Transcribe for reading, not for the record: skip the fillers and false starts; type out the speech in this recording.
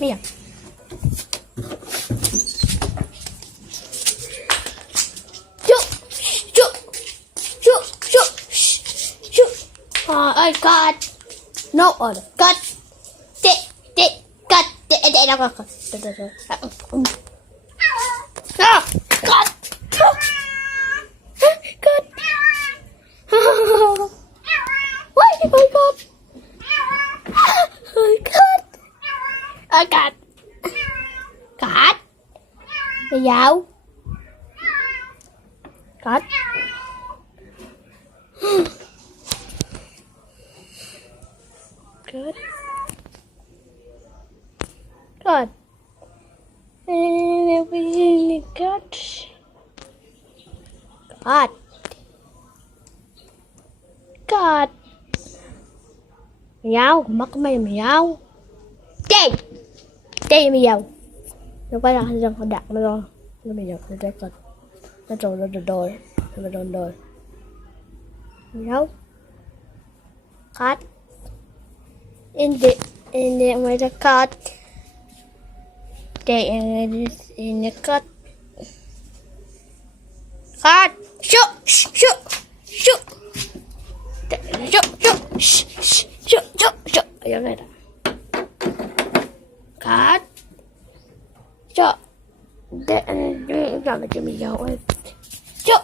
Mira. I got no order. Cut. Cut. Cut. Why did I cut? I cut. Cut. Bây giờ. Cut. Good. Good. And we got God. God. Meow, mắt mày meow. Đây meow. Nó quay lại rằng con đặt nó rồi. Nó bây giờ nó chết rồi. Nó trốn nó đồi. Nó đồn đồi. Meow. God. In the with a cut. They in the cut. Cut. Shoot. Shoot. Giống này đó. Cut. Shoot. Để làm cho mình giàu. Shoot.